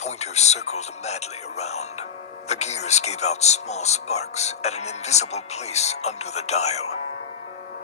pointer circled madly around. The gears gave out small sparks at an invisible place under the dial.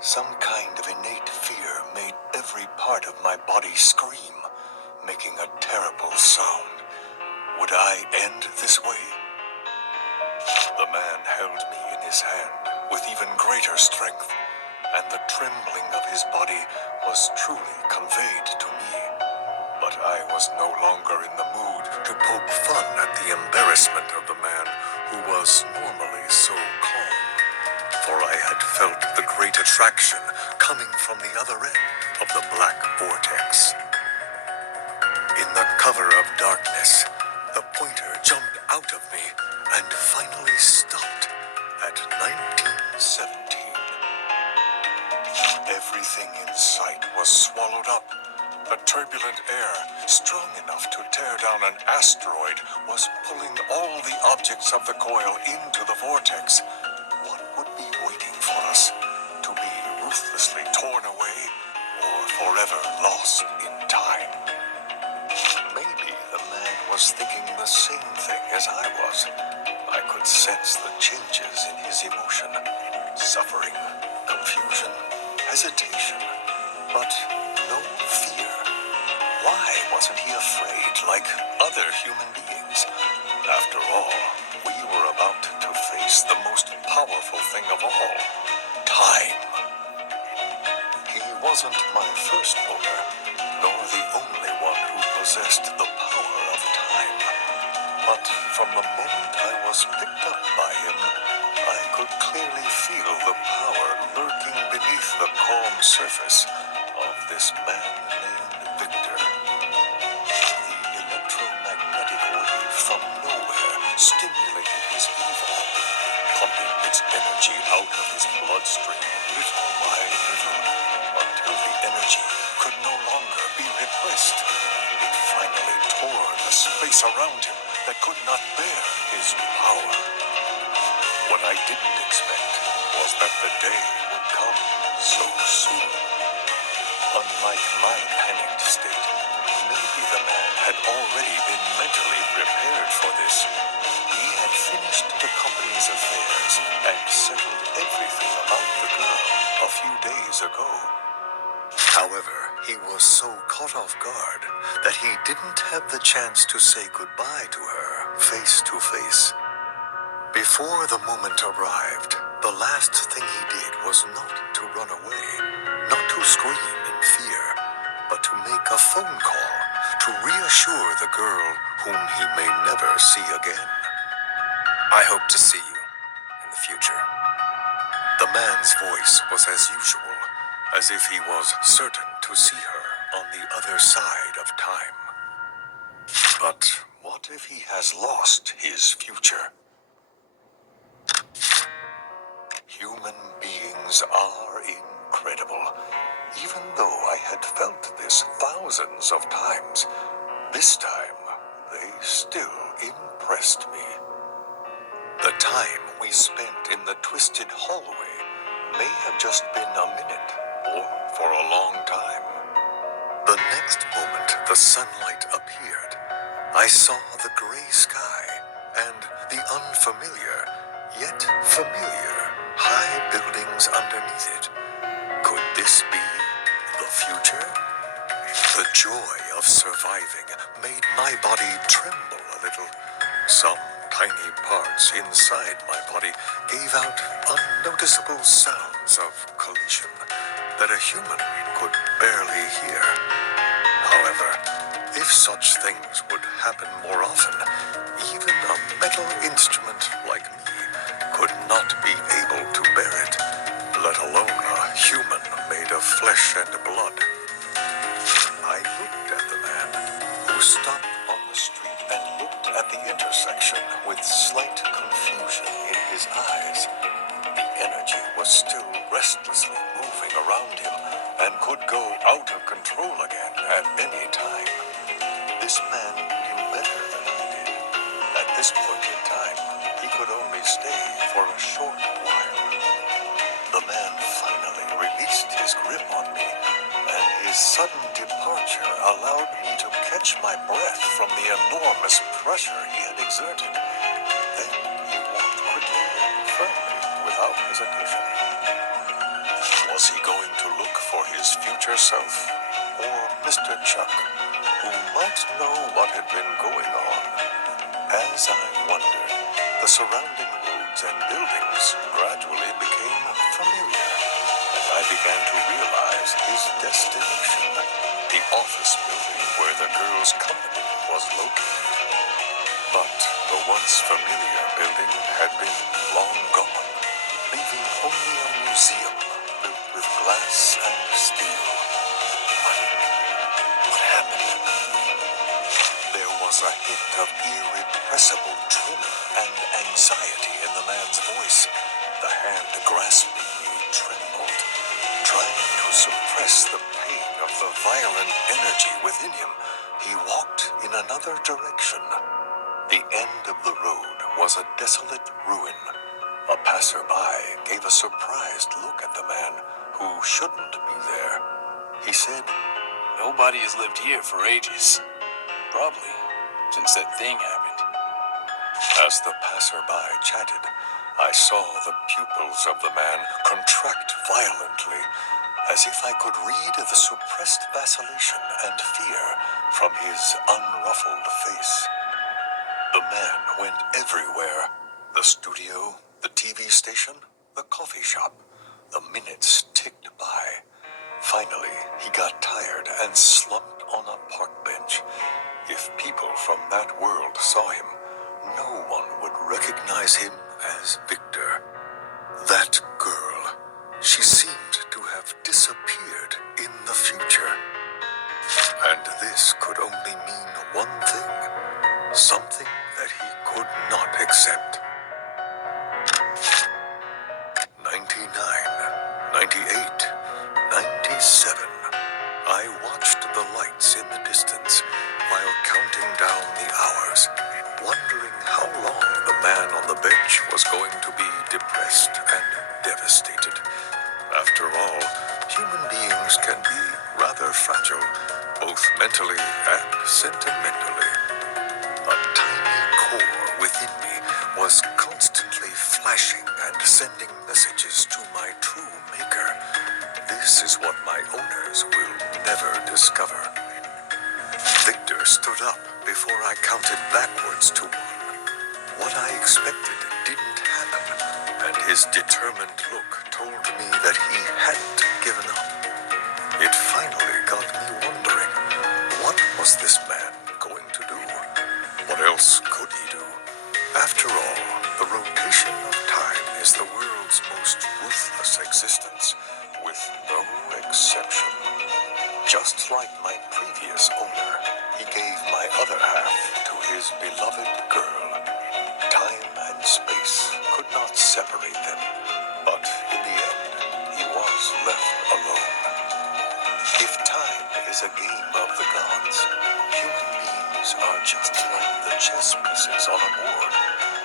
Some kind of innate fear made every part of my body scream, making a terrible sound. Would I end this way? The man held me in his hand with even greater strength, and the trembling of his body was truly conveyed to me. But I was no longer in the mood to poke fun at the embarrassment of the man who was normally so calm, for I had felt the great attraction coming from the other end of the black vortex. In the cover of darkness, the pointer jumped out of me and finally stopped at 1917. Everything in sight was swallowed up. The turbulent air, strong enough to tear down an asteroid, was pulling all the objects of the coil into the vortex. What would be waiting for us? To be ruthlessly torn away, or forever lost in time? Maybe the man was thinking the same thing as I was. I could sense the changes in his emotion. Suffering, confusion, hesitation, but no fear. Why wasn't he afraid like other human beings? After all, we were about to face the most powerful thing of all, time. He wasn't my first owner, nor the only one who possessed the power of time. But from the moment I was picked up by him, I could clearly feel the power lurking beneath the calm surface of this man named Victor. The electromagnetic wave from nowhere stimulated his evil, pumping its energy out of his bloodstream little by little, until the energy could no longer be repressed. It finally tore the space around him that could not bear his power. What I didn't expect was that the day would come so soon. Unlike my panicked state, maybe the man had already been mentally prepared for this. He had finished the company's affairs and settled everything about the girl a few days ago. However, he was so caught off guard that he didn't have the chance to say goodbye to her face to face. Before the moment arrived, the last thing he did was not to run away, not to scream in fear, but to make a phone call to reassure the girl whom he may never see again. I hope to see you in the future. The man's voice was as usual, as if he was certain to see her on the other side of time. But what if he has lost his future? Human beings are incredible. Even though I had felt this thousands of times, this time they still impressed me. The time we spent in the twisted hallway may have just been a minute, or for a long time. The next moment the sunlight appeared, I saw the gray sky and the unfamiliar, yet familiar, high buildings underneath it. Could this be the future? The joy of surviving made my body tremble a little. Some tiny parts inside my body gave out unnoticeable sounds of collision that a human could barely hear. However, if such things would happen more often, even a metal instrument like me could not be able to bear it, let alone a human made of flesh and blood. I looked at the man, who stopped on the street and looked at the intersection with slight confusion in his eyes. The energy was still restlessly moving around him and could go out of control again at any time. This man knew better than I did. At this point in time, he could only stay for a short while. The man finally released his grip on me, and his sudden departure departure allowed me to catch my breath from the enormous pressure he had exerted. Then he walked quickly and firmly, without hesitation. Was he going to look for his future self, or Mr. Chuck, who might know what had been going on? As I wondered, the surrounding roads and buildings gradually became familiar, and I began to realize his destination, the office building where the girl's company was located. But the once familiar building had been long gone, leaving only a museum built with glass and steel. What happened? There was a hint of irrepressible tremor and anxiety in the man's voice. The hand grasping me trembled, trying to suppress the pain of the violent energy within him. He walked in another direction. The end of the road was a desolate ruin. A passerby gave a surprised look at the man who shouldn't be there. He said, "Nobody has lived here for ages. Probably since that thing happened." As the passerby chatted, I saw the pupils of the man contract violently, as if I could read the suppressed vacillation and fear from his unruffled face. The man went everywhere. The studio, the TV station, the coffee shop. The minutes ticked by. Finally, he got tired and slumped on a park bench. If people from that world saw him, no one would recognize him as Victor. That girl, she seemed to have disappeared in the future. And this could only mean one thing, something that he could not accept. 99, 98, 97. I watched the lights in the distance while counting down the hours, wondering how long the man on the bench was going to be depressed and devastated. After all, human beings can be rather fragile, both mentally and sentimentally. A tiny core within me was constantly flashing and sending messages to my true maker. This is what my owners will never discover. Victor stood up before I counted backwards to one. What I expected didn't happen, and his determined look told me that he hadn't given up. It finally got me wondering, what was this man going to do? What else could he do? After all, the rotation of time is the world's most ruthless existence, with no exception. Just like my previous owner, he gave my other half to his beloved girl. Time and space could not separate them, but in the end, he was left alone. If time is a game of the gods, human beings are just like the chess pieces on a board,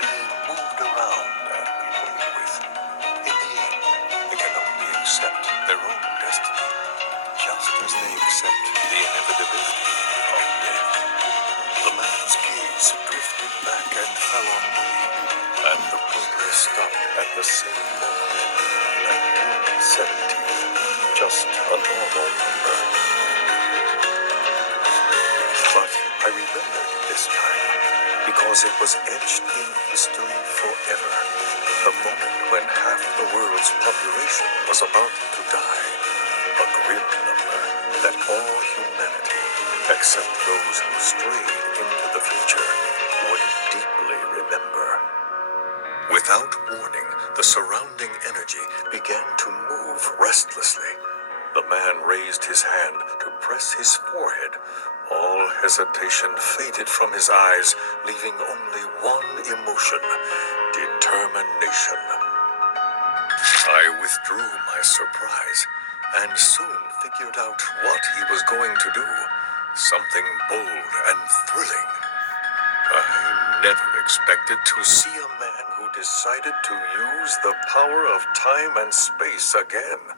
being moved around and played with. In the end, they can only accept their own destiny, just as they accept the inevitability of death. The man's gaze drifted back and fell on me, and the progress stopped at the same moment, 1970, just a normal number. But I remembered this time, because it was etched in history forever. The moment when half the world's population was about to die. A grim number that all humanity, except those who strayed into the future, would deeply remember. Without warning, the surrounding energy began to move restlessly. The man raised his hand to press his forehead. All hesitation faded from his eyes, leaving only one emotion: determination. I withdrew my surprise, and soon figured out what he was going to do. Something bold and thrilling. I never expected to see a man who decided to use the power of time and space again.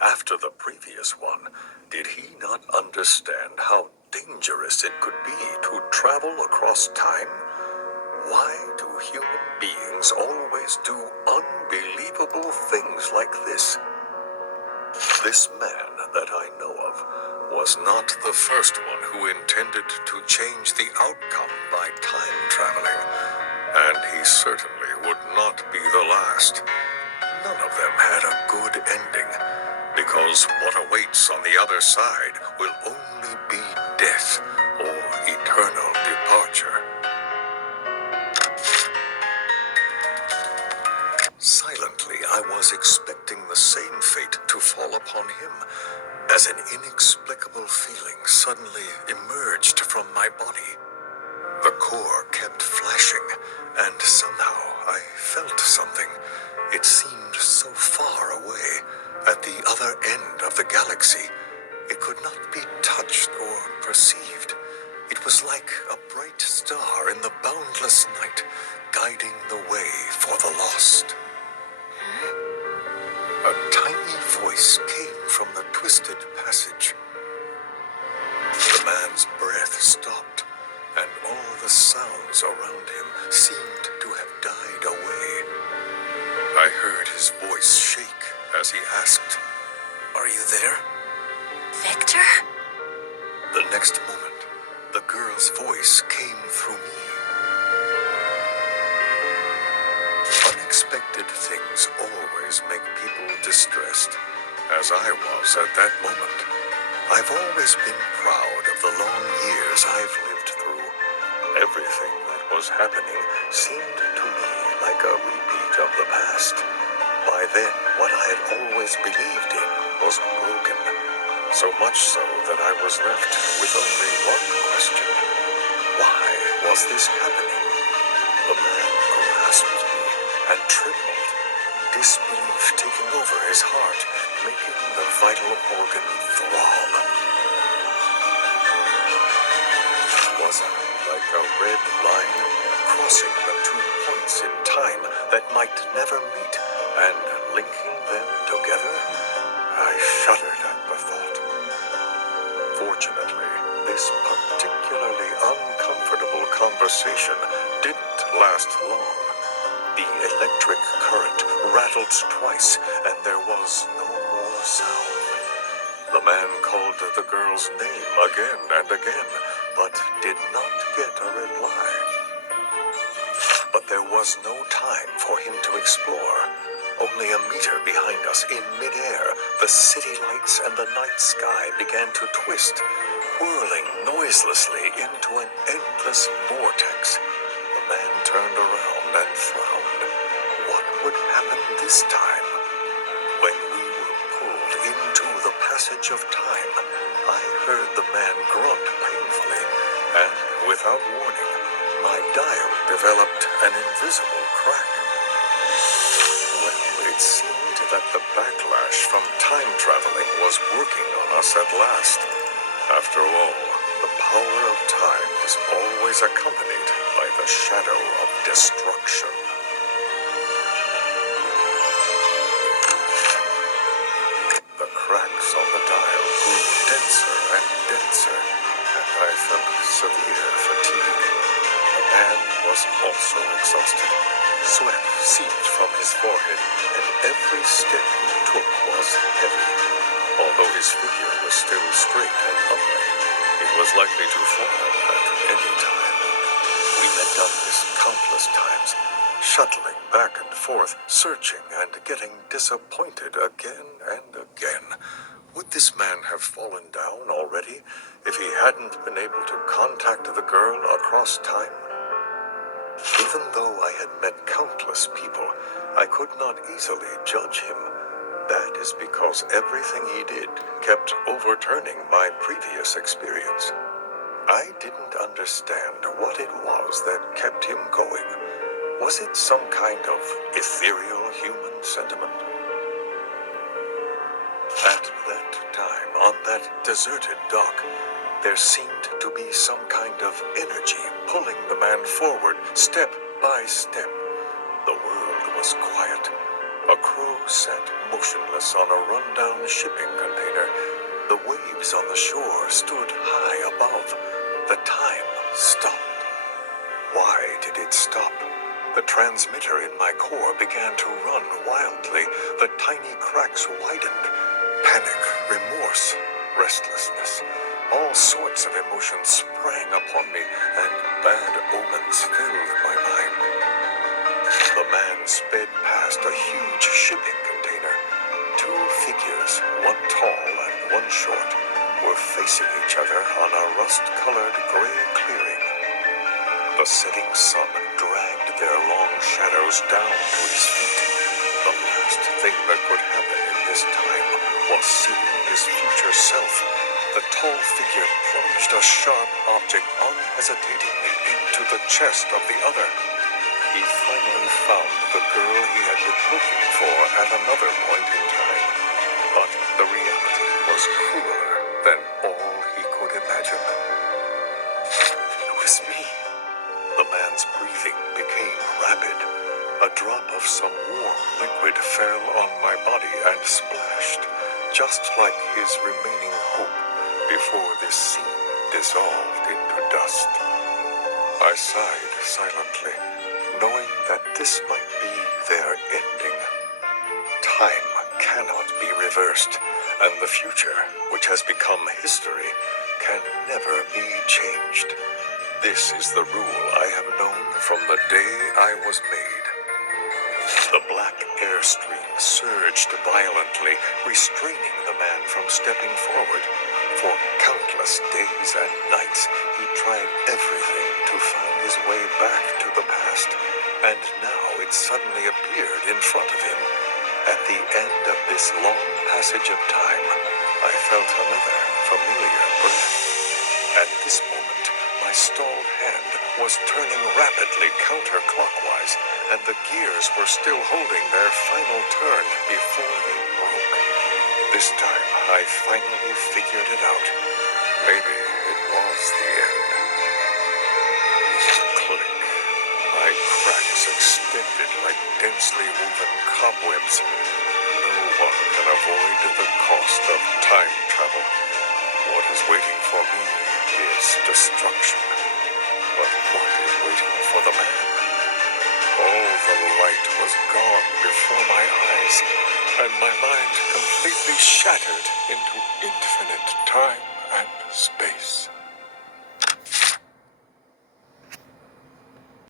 After the previous one, Did he not understand how dangerous it could be to travel across time? Why do human beings always do unbelievable things like this? This man that I know of was not the first one who intended to change the outcome by time traveling, and he certainly would not be the last. None of them had a good ending, because what awaits on the other side will only be death or eternal departure. Silently, I was expecting the same fate to fall upon him, as an inexplicable feeling suddenly emerged from my body. The core kept flashing, and somehow I felt something. It seemed so far away, at the other end of the galaxy. It could not be touched or perceived. It was like a bright star in the boundless night, guiding the way for the lost. A tiny voice came from the twisted passage. The man's breath stopped, and all the sounds around him seemed to have died away. I heard his voice shake as he asked, "Are you there?" Victor? The next moment, the girl's voice came through me. Unexpected things always make people distressed, as I was at that moment. I've always been proud of the long years I've lived through. Everything that was happening seemed to me like a repeat of the past. By then, what I had always believed in was broken. So much so that I was left with only one question. Why was this happening? The man grasped me and trembled, disbelief taking over his heart, making the vital organ throb. Was I like a red line crossing the 2 points in time that might never meet and linking them together? I shuddered at the thought. Fortunately, this particularly uncomfortable conversation didn't last long. The electric current rattled twice, and there was no more sound. The man called the girl's name again and again, but did not get a reply. But there was no time for him to explore. Only a meter behind us, in midair, the city lights and the night sky began to twist, whirling noiselessly into an endless vortex. The man turned around and frowned. What would happen this time? When we were pulled into the passage of time, I heard the man grunt painfully, and without warning, my dial developed an invisible crack. Well, it seemed that the backlash from time traveling was working on us at last. After all, the power of time is always accompanied by the shadow of destruction. The cracks on the dial grew denser and denser, and I felt severe fatigue. The man was also exhausted. Sweat seeped from his forehead, and every step he took was heavy. Although his figure was still straight and upright, it was likely to fall at any time. We had done this countless times, shuttling back and forth, searching and getting disappointed again and again. Would this man have fallen down already if he hadn't been able to contact the girl across time? Even though I had met countless people, I could not easily judge him. That is because everything he did kept overturning my previous experience. I didn't understand what it was that kept him going. Was it some kind of ethereal human sentiment? At that time, on that deserted dock, there seemed to be some kind of energy pulling the man forward, step by step. The world was quiet. A crew sat motionless on a rundown shipping container. The waves on the shore stood high above. The time stopped. Why did it stop? The transmitter in my core began to run wildly. The tiny cracks widened. Panic, remorse, restlessness. All sorts of emotions sprang upon me, and bad omens filled my mind. The man sped past a huge shipping container. Two figures, one tall and one short, were facing each other on a rust-colored gray clearing. The setting sun dragged their long shadows down to his feet. The last thing that could happen in this time was seeing his future self. The tall figure plunged a sharp object unhesitatingly into the chest of the other. He finally found the girl he had been looking for at another point in time. But the reality was crueler than all he could imagine. It was me. The man's breathing became rapid. A drop of some warm liquid fell on my body and splashed, just like his remaining hope before this scene dissolved into dust. I sighed silently, knowing that this might be their ending. Time cannot be reversed, and the future, which has become history, can never be changed. This is the rule I have known from the day I was made. The black airstream surged violently, restraining the man from stepping forward. For countless days and nights, he tried everything to find his way back to the past, and now it suddenly appeared in front of him. At the end of this long passage of time, I felt another familiar breath. At this moment, my stalled hand was turning rapidly counterclockwise, and the gears were still holding their final turn before they broke. This time, I finally figured it out. Maybe it was the end. Click. My cracks extended like densely woven cobwebs. No one can avoid the cost of time travel. What is waiting for me is destruction. But what is waiting for the man? All the light was gone before my eyes, and my mind completely shattered into infinite time and space.